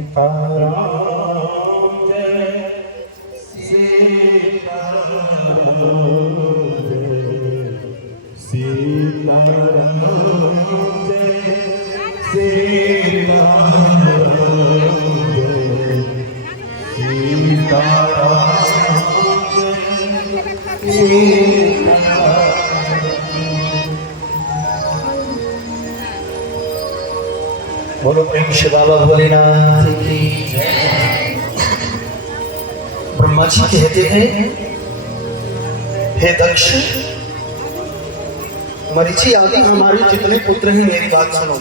सीताराम जय बोलो प्रेम से बाबा भोलेनाथ की जय। ब्रह्मा जी कहते हैं, हे दक्ष, मरीचि आदि हमारे जितने पुत्र हैं, मेरी बात सुनो।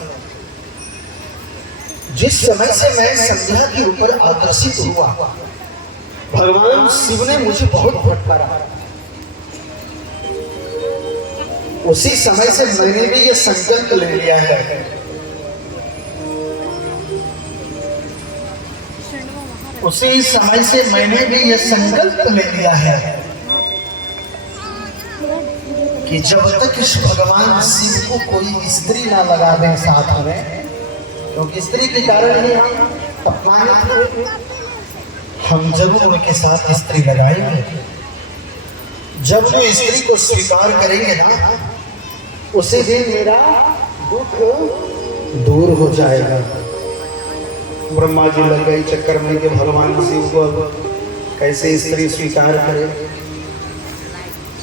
जिस समय से मैं संध्या के ऊपर आकर्षित हुआ, भगवान शिव ने मुझे बहुत फटकारा। उसी समय से मैंने भी ये संकल्प ले लिया है, उसी समय से मैंने भी ये संकल्प ले लिया है कि जब तक इस भगवान शिव को कोई स्त्री ना लगा दे साथ में, क्योंकि स्त्री के कारण ही हम अपमानित हुए, हम जरूर उनके साथ स्त्री लगाएंगे। जब वो स्त्री को स्वीकार करेंगे ना, उसी दिन मेरा दुख दूर हो जाएगा। ब्रह्मा जी लग गई चक्कर में कि भगवान शिव को कैसे स्त्री स्वीकार करे।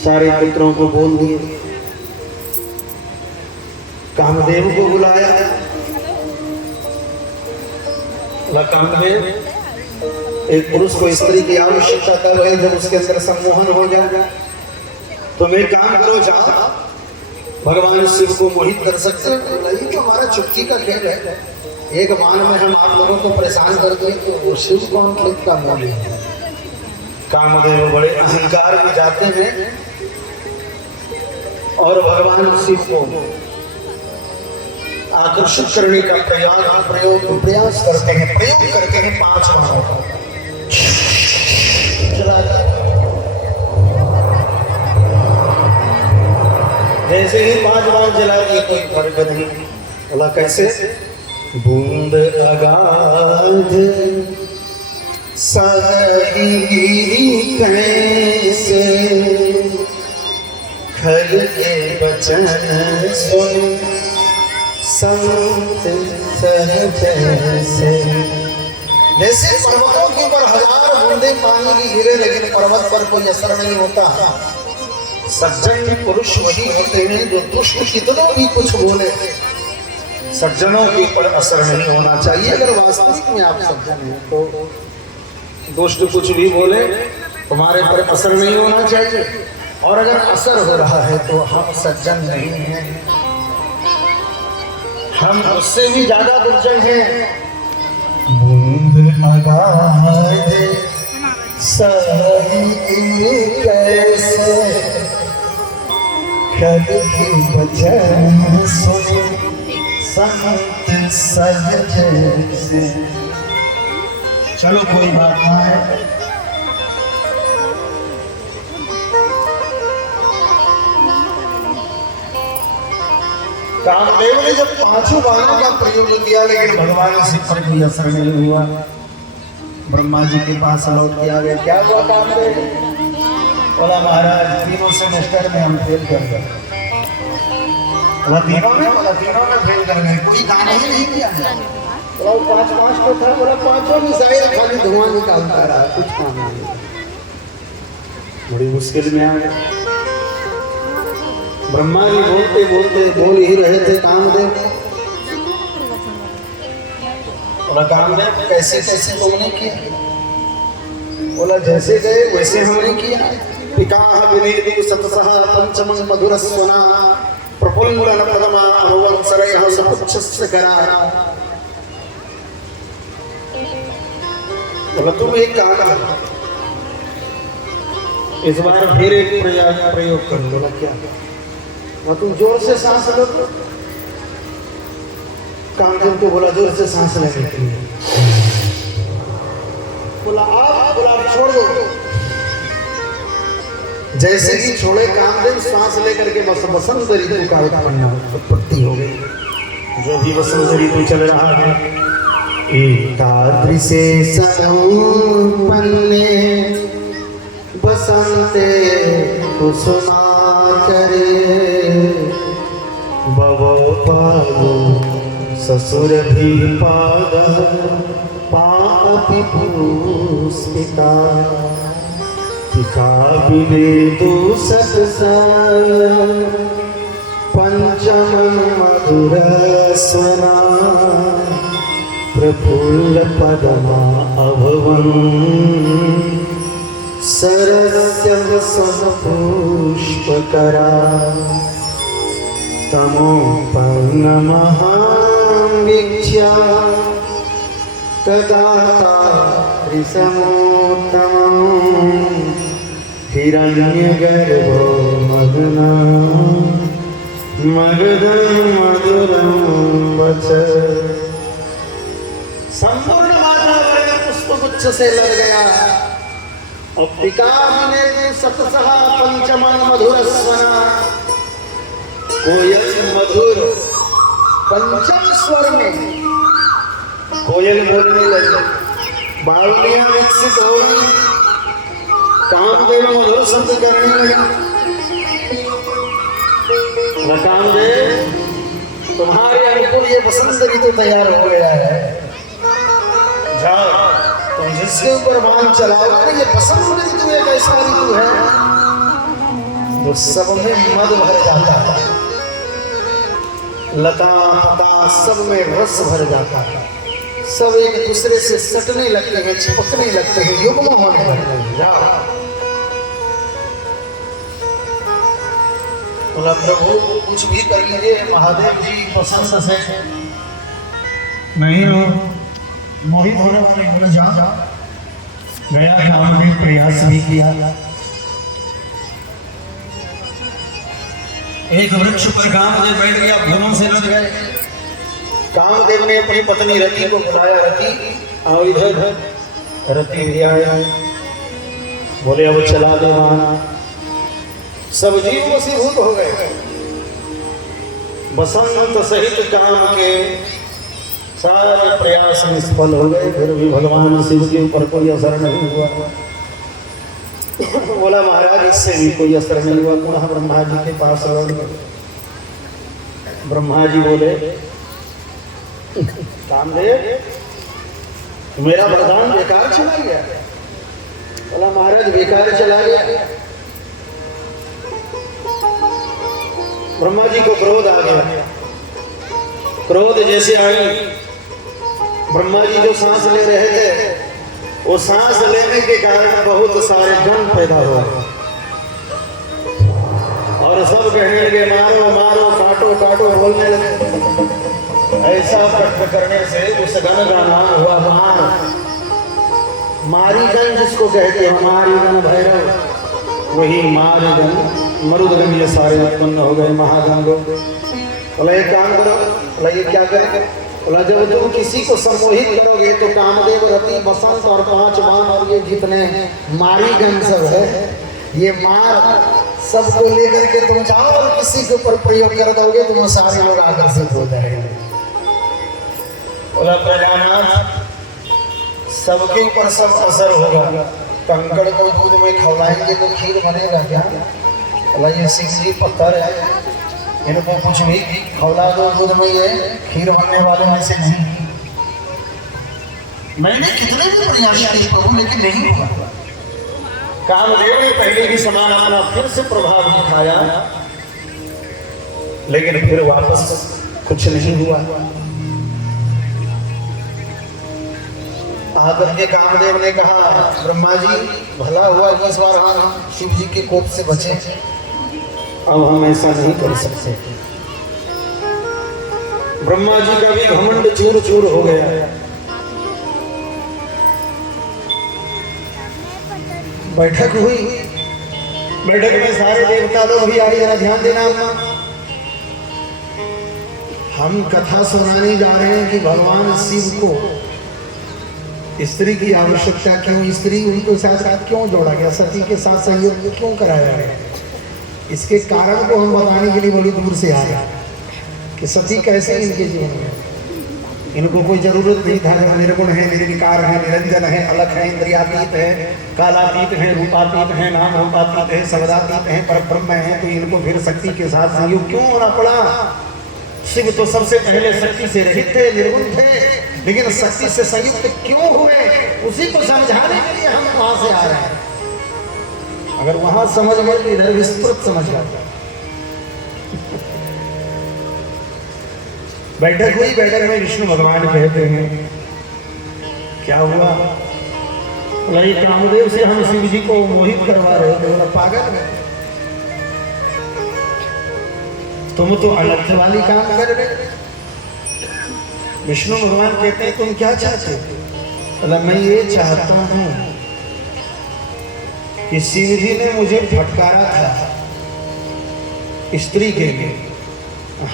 सारे पुत्रों को बोल दिए, कामदेव को बुलाया। कामदेव, एक पुरुष को स्त्री की आवश्यकता कर रहे, जब उसके अंदर सम्मोहन हो जाएगा तो मैं काम करो, जाओ भगवान शिव को मोहित कर सकते हैं। नहीं तो हमारा चुटकी का खेल है, एक बाण में हम आप लोगों को परेशान कर दें तो वो शिव कौन खेत का मूल्य है। कामदेव बड़े अहंकार में जाते हैं और भगवान शिव को आकर्षित करने का प्रयास करते हैं। प्रयोग करते हैं 5 बाणों का। जैसे ही 5 बाण जला दिए, कोई फर्क नहीं। बोला कैसे? बूंद अगाध सही कैसे, खल के बचन सुन संत सहज से। जैसे पर्वतों के ऊपर 1000 बूंदे पानी की गिरे, लेकिन पर्वत पर कोई असर नहीं होता। सज्जन पुरुष वही होते हैं जो दुष्ट कितनों भी कुछ बोले, सज्जनों के ऊपर असर नहीं होना चाहिए। अगर वास्तविक में आप सज्जन हैं तो दुष्ट कुछ भी बोले, तुम्हारे पर असर नहीं होना चाहिए। और अगर असर हो रहा है तो हम सज्जन नहीं हैं, हम उससे भी ज्यादा दुर्जन हैं। बूंद अगाध सही कैसे, खल के बचन सुन संत सहज से। चलो कोई बात ना है। कामदेव ने जब 5 बाणों का प्रयोग किया, लेकिन भगवान शिव पर कोई असर नहीं हुआ। ब्रह्मा जी के पास लौट के आ गए। क्या हुआ कामदेव? बोला महाराज, तीनों सेमेस्टर में हम फेल कर गए। तीनों में फेल कर गए, कोई काम ही नहीं किया। 5 को था, बोला 5 मिसाइल खाली धुआं निकालता रहा, कुछ काम नहीं। बड़ी मुश्किल में आ गए। ब्रह्मा जी बोलते बोलते बोल ही रहे थे कामदेव। बोला कामदेव, कैसे कैसे तुमने किया? बोला जैसे गए वैसे हमने किया। पिकाह विनीति सतसह पंचमं मधुर स्वना प्रफुल्लन पदमा अनुवंसरयः सपुच्छस्य करा। बोला तुम एक काम, इस बार फिर एक प्रयोग कर। बोला क्या? और तुम जोर से सांस लो। कामदेव को बोला जोर से सांस लेने के लिए। बोला आप छोड़ दो। जैसे ही छोड़े कामदेव, सांस लेकर के बस बसंत ऋतु का उत्पत्ति हो गई। जो भी बसंत ऋतु चल रहा है, एकादृशे संपन्ने बसंते कुसुमाकरे बवो पादो ससुर भी पाद पाद पुष्पिका पिका बिने तु सत्संग पंचम मधुर स्वना प्रफुल्ल पदमा अभवन् सरस्य पुष्पकरा तमोपन्नमहावीक्ष्य तदा त्रिसमोत्तमम् हिरण्यगर्भो मगधं मधुरं वच। संपूर्ण वातावरण पुष्पगुच्छ से लग गया और पिका ने सतसह पंचमन मधुर स्वना कोयल मधुर पंचम स्वर में कोयल बोलने लगी, बावलियां विकसित हो गई, कामदेव मधुर शब्द करने लगे। कामदेव तुम्हारे अनुकूल ये बसंत ऋतु तैयार हो गया है, जाओ तुम जिसके ऊपर बाण चलाओ, ये बसंत ऋतु एक ऐसा ऋतु है जो सब में मद भर जाता है, लता पता सब में रस भर जाता है, सब एक दूसरे से सटने लगते हैं, चिपकने लगते हैं, युग्म होने लगते हैं। जाओ बोला प्रभु कुछ भी कर लीजिए, महादेव जी पसंद से नहीं हो मोहित होने वाले बोले जा गया, काम ने प्रयास भी किया। एक वृक्ष पर कामदेव बैठ गया, फूलों से लग गए। कामदेव ने अपनी पत्नी रति को बुलाया, रति आओ इधर। रति भी आया, बोले अब चला दो माना। सब जीव वशीभूत हो गए, बसंत सहित काम के सारे प्रयास निष्फल हो गए, फिर भी भगवान शिव के ऊपर कोई असर नहीं हुआ। बोला महाराज इससे भी कोई असर नहीं हुआ, पुनः ब्रह्मा जी के पास लौट गए। ब्रह्मा जी बोले कामदेव मेरा वरदान बेकार चला गया। बोला महाराज बेकार चला गया। ब्रह्मा जी को क्रोध आ गया। क्रोध जैसे आई, ब्रह्मा जी जो सांस ले रहे थे, वो सांस लेने के कारण बहुत सारे जन पैदा हुआ और सब कहने लगे मारो मारो काटो काटो बोलने लगे। ऐसा कष्ट करने से उस गण का नाम हुआ मार, मारीगण जिसको कहते हैं, मारीगण भैरव, वही मारीगण मरुदगण ये सारे उत्पन्न हो गए महागण लोग। बोला एक काम करो। बोला ये क्या करेंगे? बोला जब तुम किसी को सम्मोहित करोगे तो कामदेव रति बसंत और 5 बाण और ये जितने मारीगण सब है, ये मार सबको लेकर के तुम जाओ और किसी के ऊपर प्रयोग कर दोगे, तुम सारे लोग आकर्षित हो जाएंगे। बोला प्रजानाथ सबके ऊपर सब असर होगा, कंकड़ को दूध में खवलाएंगे तो खीर बनेगा क्या? बोला ये सिंगी पत्थर है, इनको कुछ भी खवला दो दूध में, ये खीर बनने वालों में से नहीं। मैंने कितने भी प्रयास किए प्रभु, लेकिन नहीं हुआ। कामदेव ने पहले भी समान अपना फिर से प्रभाव दिखाया, लेकिन फिर वापस कुछ नहीं हुआ। आकर के कामदेव ने कहा ब्रह्मा जी भला हुआ कि इस बार हम शिव जी के कोप से बचे, अब हम ऐसा नहीं कर सकते। ब्रह्मा जी का भी घमंड चूर चूर हो गया। बैठक हुई, बैठक में सारे देवता लोग भी आए। जरा ध्यान देना, हम कथा सुनाने जा रहे हैं कि भगवान शिव को स्त्री की आवश्यकता क्यों, स्त्री उनके साथ क्यों जोड़ा गया, सती के साथ सहयोग क्यों कराया गया, इसके कारण को हम बताने के लिए बड़ी दूर से आ रहे कि सती कैसे इनके जीवन में, इनको कोई जरूरत नहीं था। निर्गुण है, निर्विकार है, निरंजन है, अलग है, इंद्रियातीत है, कालातीत है, रूपातीत है, नाम रूपातीत है, शब्दातीत है, पर ब्रह्म है, तो इनको फिर शक्ति के साथ सहयोग क्यों होना पड़ा? शिव तो सबसे पहले शक्ति से रहित थे, निर्गुण थे, लेकिन शक्ति से संयुक्त क्यों हुए उसी को समझाने के लिए हम वहां से आ रहे हैं। अगर वहां समझ गए तो इधर विस्तृत समझ गए। बैठक हुई, बैठक में विष्णु भगवान कहते हैं क्या हुआ? बोला ये कामदेव से हम शिव जी को मोहित करवा रहे थे। बोला पागल है, तुम तो अनर्थ वाली काम कर रहे। विष्णु भगवान कहते हैं तुम क्या चाहते हो? बोला मैं ये चाहता हूं कि शिव जी ने मुझे फटकारा था स्त्री के लिए,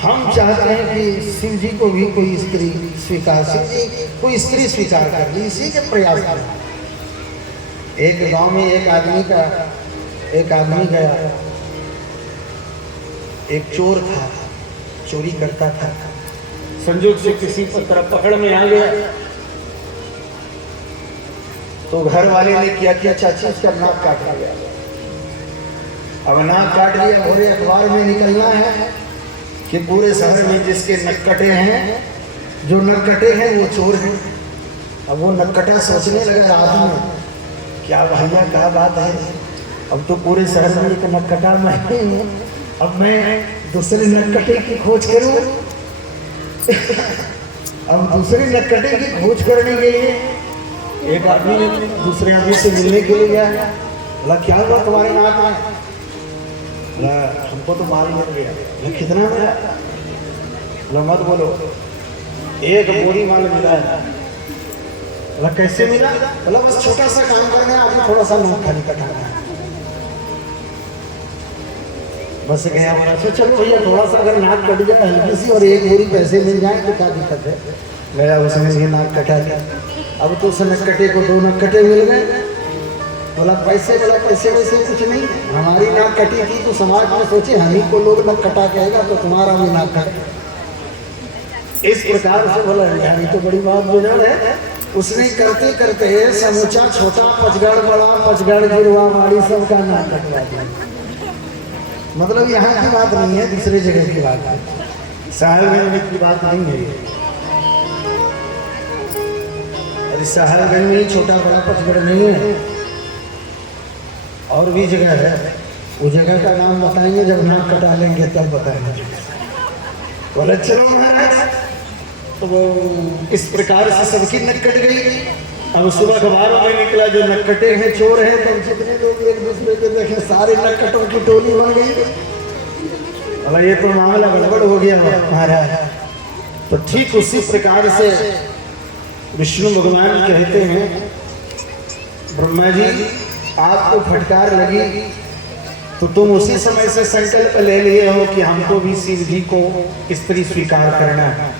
हम चाहते हैं कि शिव जी को भी कोई स्त्री स्वीकार, शिव जी कोई स्त्री स्वीकार कर ली, इसी के प्रयास कर। एक गांव में एक आदमी गया, एक चोर था, चोरी करता था, संजोग से किसी तरफ पकड़ में आ गया तो घर वाले ने किया क्या, चाची उसका नाक काट लिया। अब नाक काट लिया, पूरे अखबार में निकलना है कि पूरे शहर में जिसके नक्कटे हैं, जो नक्कटे हैं वो चोर हैं। अब वो नक्कटा सोचने लगा रात में, क्या भैया क्या बात है, अब तो पूरे शहर में एक नक्कटा मैं हूं, अब मैं दूसरे नक्कटे की खोज करूं। अब दूसरे नक्कटे की खोज करने के लिए एक आदमी ने दूसरे आदमी से मिलने के लिए गया। बोला क्या हुआ तुम्हारे नाक में? बोला हमको तो माल मिल गया। बोला कितना मिला? बोला मत बोलो, एक बोरी माल मिला है। बोला कैसे मिला? बोला बस छोटा सा काम करना है, आपको थोड़ा सा नाक खाली कटाना है। बस गया, बोला अच्छा चलो भैया थोड़ा सा अगर नाक कट जाए हल्की सी और एक बोरी पैसे मिल जाए तो क्या दिक्कत है। गया, उसने ये नाक कटा लिया। अब तो उस नक्कटे को 2 नक्कटे मिल गए। बोला पैसे? बोला पैसे वैसे कुछ नहीं, हमारी नाक कटी थी तो समाज में सोचे हम ही को लोग नाक कटा कहेगा तो तुम्हारा भी नाक कटे, इस प्रकार से। बोला ये तो बड़ी बात गुजर है। उसने करते करते समूचा छोटा पचगढ़ बड़ा पचगढ़ गिरवा माड़ी सबका नाक कटवा दिया। मतलब यहाँ की बात नहीं है, दूसरे जगह की बात है, साहिबगंज की बात नहीं है। अरे साहिबगंज में छोटा बड़ा पचगढ़ नहीं है, और भी जगह है। वो जगह का नाम बताएंगे जब नाक कटा लेंगे तब बताएंगे। बोले चलो महाराज, तो इस प्रकार से सबकी नक कट गई। अब सुबह अखबारों में निकला जो नक्कटे हैं चोर हैं, तो जितने लोग एक दूसरे के देखे सारे नक्कटों की टोली बन गई। अरे ये तो मामला गड़बड़ हो गया महाराज। तो ठीक उसी प्रकार से विष्णु भगवान कहते हैं ब्रह्मा जी आपको फटकार लगी तो तुम उसी समय से संकल्प ले लिए हो कि हमको भी शिव जी को स्त्री स्वीकार करना है।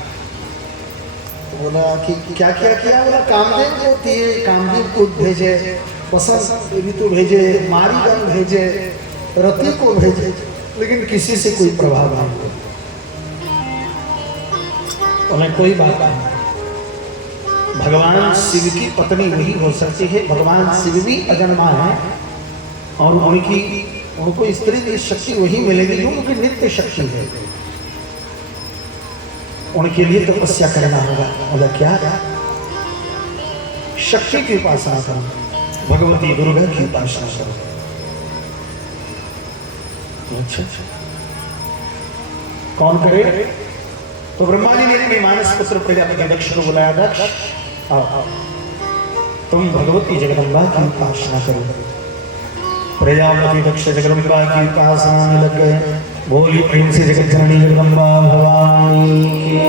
बोला कि क्या क्या किया? बोला कामदेव को दिए, कामदेव को भेजे, वसंत ऋतु भेजे, मारीगम भेजे, रति को भेजे, लेकिन किसी से कोई प्रभाव नहीं हुआ। बोला कोई बात नहीं, भगवान शिव की पत्नी वही हो सकती है, भगवान शिव भी अजन्मा है और उनको स्त्री की शक्ति वही मिलेगी जो उनकी नित्य शक्ति है। उनके लिए तपस्या करना होगा। बोला क्या? शक्ति की उपासना करो, भगवती दुर्गा की उपासना करो। अच्छा कौन करे? तो ब्रह्मा जी ने अपने मानस पुत्र प्रजापति दक्ष को बुलाया। दक्ष आओ, तुम भगवती जगदम्बा की उपासना करो। प्रजापति दक्ष जगदम्बा की उपासना में लग गए। बोली प्रेम से जगत जननी जगदम्बा भवानी की।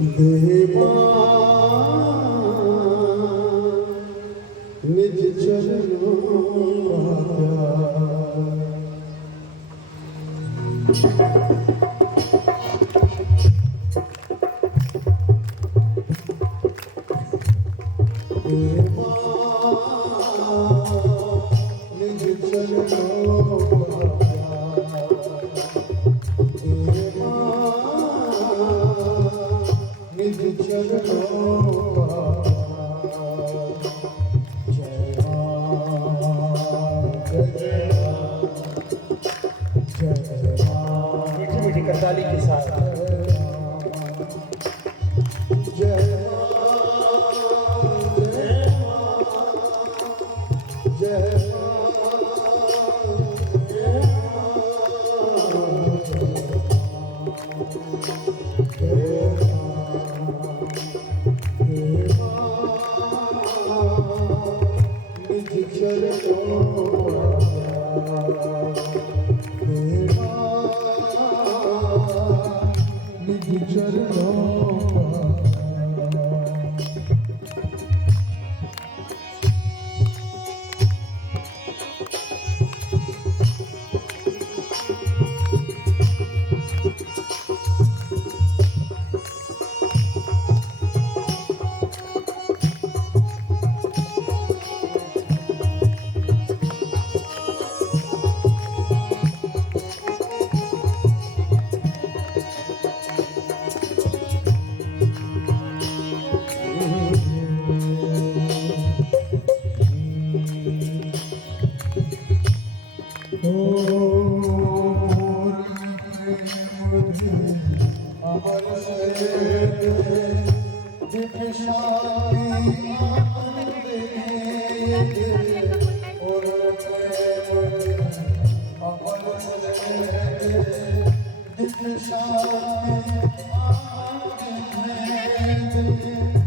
देवा निज चरणों देवा निज चरणों निज चरणों जय मीठी मीठी करताली के साथ जय शांति